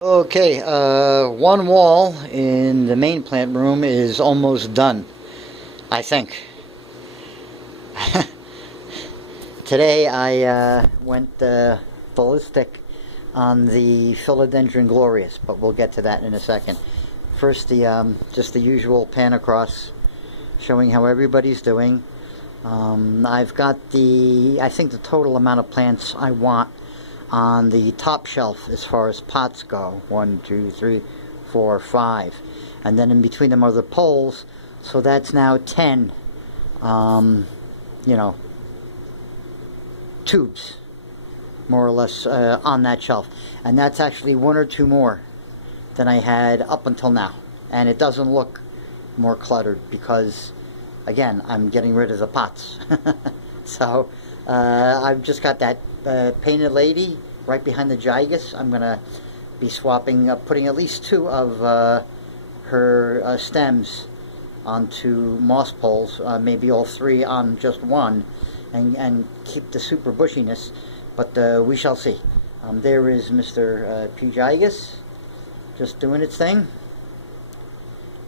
Okay, one wall in the main plant room is almost done, I think. Today I went ballistic on the Philodendron glorious, but we'll get to that in a second. First, just the usual pan across, showing how everybody's doing. I've got I think the total amount of plants I want on the top shelf as far as pots go. 1, 2, 3, 4, 5. And then in between them are the poles, so that's now 10, tubes, more or less, on that shelf. And that's actually 1 or 2 more than I had up until now. And it doesn't look more cluttered because, again, I'm getting rid of the pots. So I've just got that painted lady right behind the gigas. I'm going to be swapping, putting at least 2 of her stems onto moss poles, maybe all 3 on just one, and keep the super bushiness, but we shall see. There is Mr. P.glorious just doing its thing,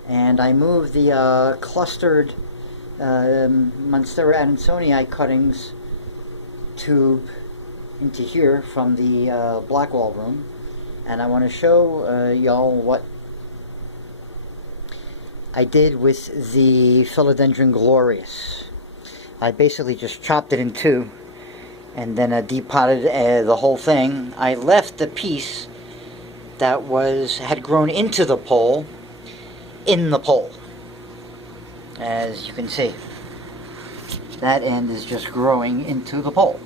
and I moved the clustered Monstera Adansonii cuttings tube into here from the black wall room, and I want to show y'all what I did with the Philodendron glorious. I basically just chopped it in 2 and then depotted the whole thing. I left the piece that had grown into the pole in the pole. As you can see, that end is just growing into the pole.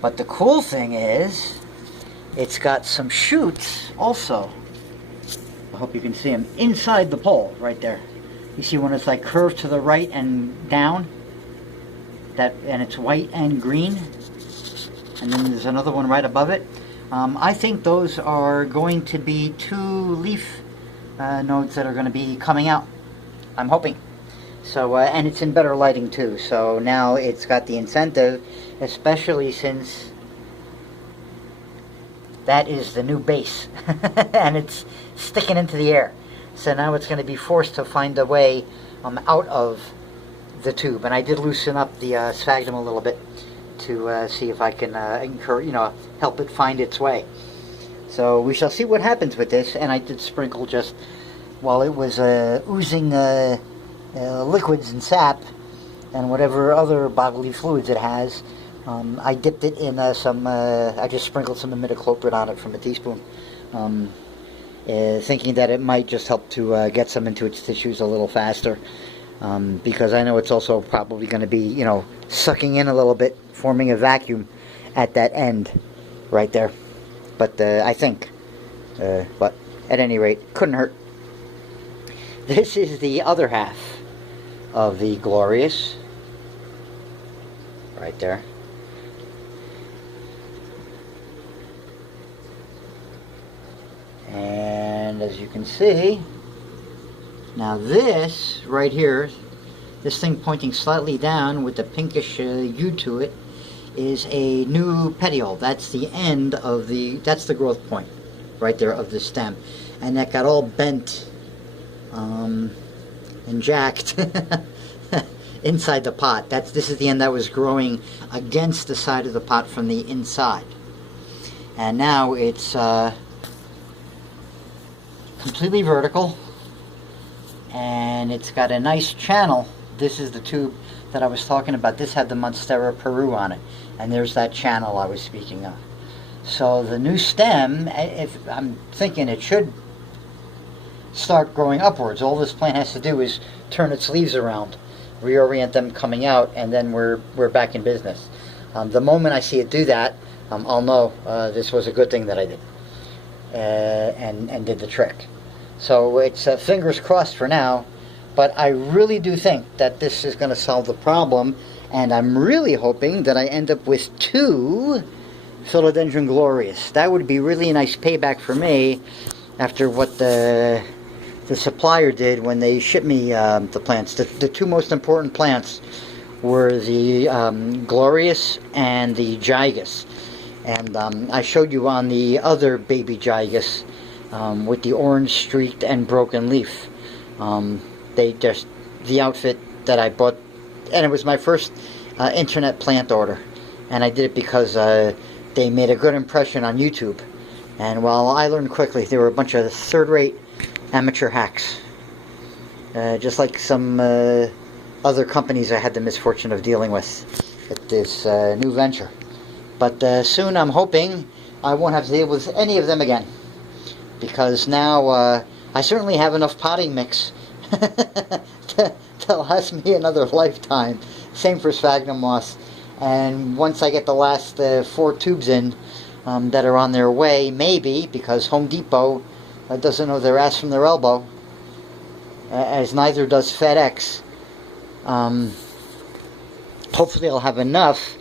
But the cool thing is, it's got some shoots also. I hope you can see them inside the pole right there. You see when it's like curved to the right and down, and it's white and green, and then there's another one right above it. I think those are going to be 2 leaf nodes that are going to be coming out. I'm hoping. So, and it's in better lighting too, so now it's got the incentive, especially since that is the new base, and it's sticking into the air. So now it's going to be forced to find a way out of the tube, and I did loosen up the sphagnum a little bit to see if I can help it find its way. So we shall see what happens with this, and I did sprinkle just while it was oozing liquids and sap and whatever other bodily fluids it has. I dipped it in I just sprinkled some imidacloprid on it from a teaspoon, thinking that it might just help to get some into its tissues a little faster, because I know it's also probably going to be, sucking in a little bit, forming a vacuum at that end right there. But I think, but at any rate, couldn't hurt. This is the other half of the glorious right there. And as you can see, now this right here, this thing pointing slightly down with the pinkish hue to it, is a new petiole. That's the end of that's the growth point right there of the stem, and that got all bent and jacked inside the pot. This is the end that was growing against the side of the pot from the inside, and now it's completely vertical, and it's got a nice channel. This is the tube that I was talking about. This had the Monstera Peru on it, and there's that channel I was speaking of. So the new stem, if I'm thinking it should start growing upwards. All this plant has to do is turn its leaves around, reorient them coming out, and then we're back in business. The moment I see it do that, I'll know this was a good thing that I did, and did the trick. So it's fingers crossed for now, but I really do think that this is going to solve the problem, and I'm really hoping that I end up with 2 Philodendron glorious. That would be really a nice payback for me after what the supplier did when they shipped me the plants. The 2 most important plants were the glorious and the gigas. And I showed you on the other baby Gigas with the orange streaked and broken leaf. The outfit that I bought, and it was my first internet plant order, and I did it because they made a good impression on YouTube. And well, I learned quickly they were a bunch of third-rate amateur hacks, just like some other companies I had the misfortune of dealing with at this new venture. But soon I'm hoping I won't have to deal with any of them again, because now I certainly have enough potting mix to last me another lifetime. Same for sphagnum moss. And once I get the last 4 tubes in that are on their way, maybe, because Home Depot doesn't know their ass from their elbow, as neither does FedEx. Hopefully I'll have enough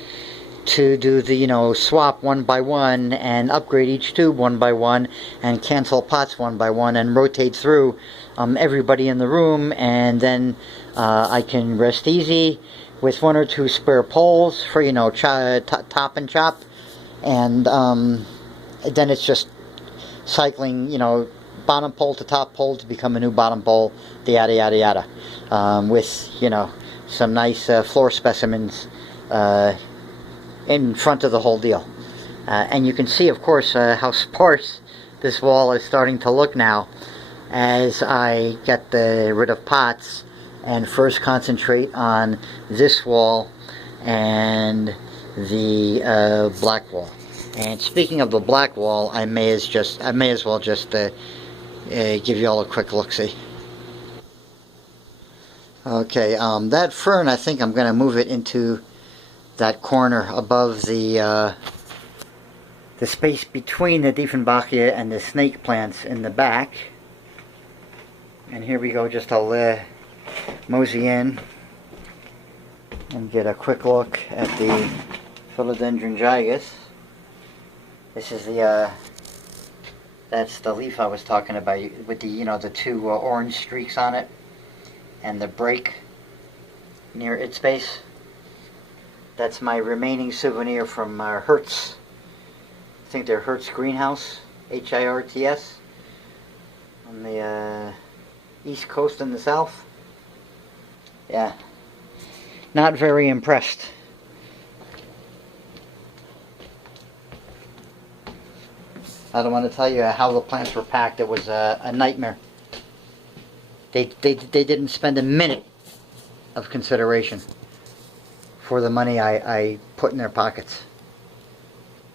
to do the, swap one by one and upgrade each tube one by one and cancel pots one by one and rotate through everybody in the room, and then I can rest easy with 1 or 2 spare poles for, top and chop, and then it's just cycling, bottom pole to top pole to become a new bottom pole, the yada yada yada, with, some nice floor specimens in front of the whole deal. And you can see, of course, how sparse this wall is starting to look now as I get rid of pots and first concentrate on this wall and the black wall. And speaking of the black wall, I may as well just give you all a quick look-see. Okay, that fern, I think I'm going to move it into that corner above the space between the Diefenbachia and the snake plants in the back. And here we go, just I'll mosey in and get a quick look at the Philodendron gigas. This is that's the leaf I was talking about with the, the 2 orange streaks on it and the break near its base. That's my remaining souvenir from Hertz. I think they're Hertz Greenhouse, Hirts, on the East Coast and the South. Yeah, not very impressed. I don't want to tell you how the plants were packed. It was a nightmare. They didn't spend a minute of consideration for the money I put in their pockets.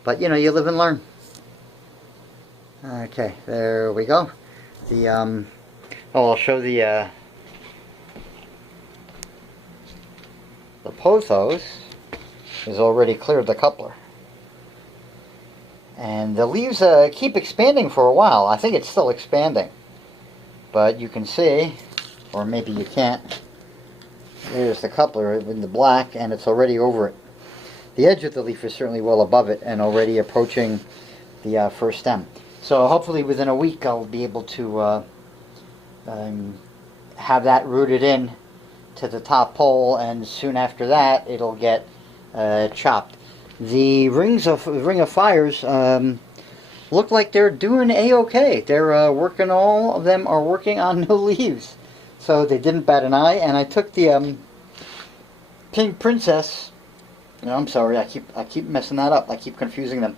But you live and learn. Okay, there we go. I'll show the pothos is already cleared the coupler. And the leaves keep expanding for a while. I think it's still expanding. But you can see, or maybe you can't, there's the coupler in the black, and it's already over it. The edge of the leaf is certainly well above it and already approaching the first stem. So hopefully within a week I'll be able to have that rooted in to the top pole, and soon after that it'll get chopped. The Ring of Fires look like they're doing a-okay. They're working, all of them are working on new leaves. So they didn't bat an eye, and I took the Pink Princess, no, I'm sorry, I keep messing that up, I keep confusing them.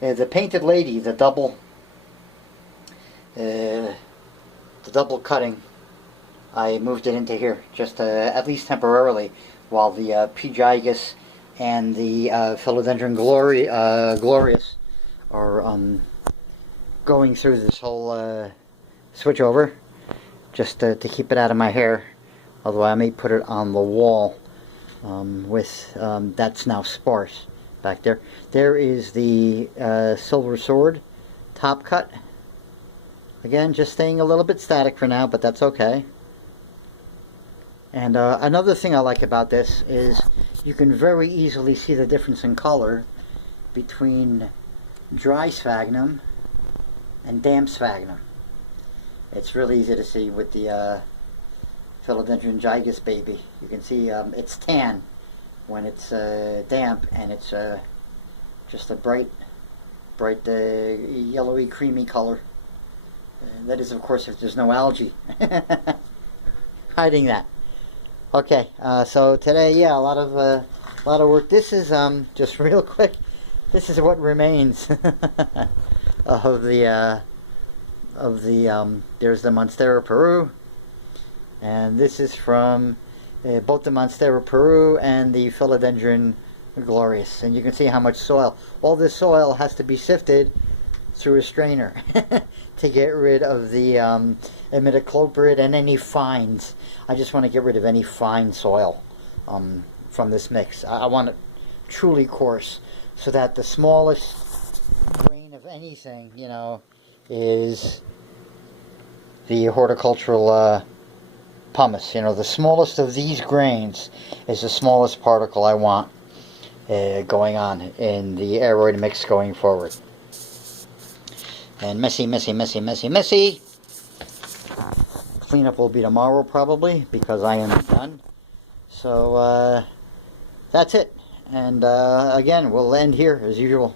The Painted Lady, the double cutting, I moved it into here, just at least temporarily, while the P. gigas and the Philodendron glorious are going through this whole switch over, just to keep it out of my hair, although I may put it on the wall that's now sparse back there. There is the Silver Sword top cut. Again, just staying a little bit static for now, but that's okay. And another thing I like about this is you can very easily see the difference in color between dry sphagnum and damp sphagnum. It's really easy to see with the Philodendron gigas baby. You can see it's tan when it's damp, and it's just a bright bright yellowy creamy color. That is, of course, if there's no algae hiding that. Okay, so today, yeah, a lot of work. This is just real quick. This is what remains of the there's the Monstera Peru, and this is from both the Monstera Peru and the Philodendron glorious. And you can see how much soil. All this soil has to be sifted through a strainer to get rid of the imidacloprid and any fines. I just want to get rid of any fine soil from this mix. I want it truly coarse, so that the smallest grain of anything, you know, is the horticultural pumice. You know, the smallest of these grains is the smallest particle I want going on in the aeroid mix going forward. And messy. Cleanup will be tomorrow probably, because I am done. So that's it. And again, we'll end here as usual.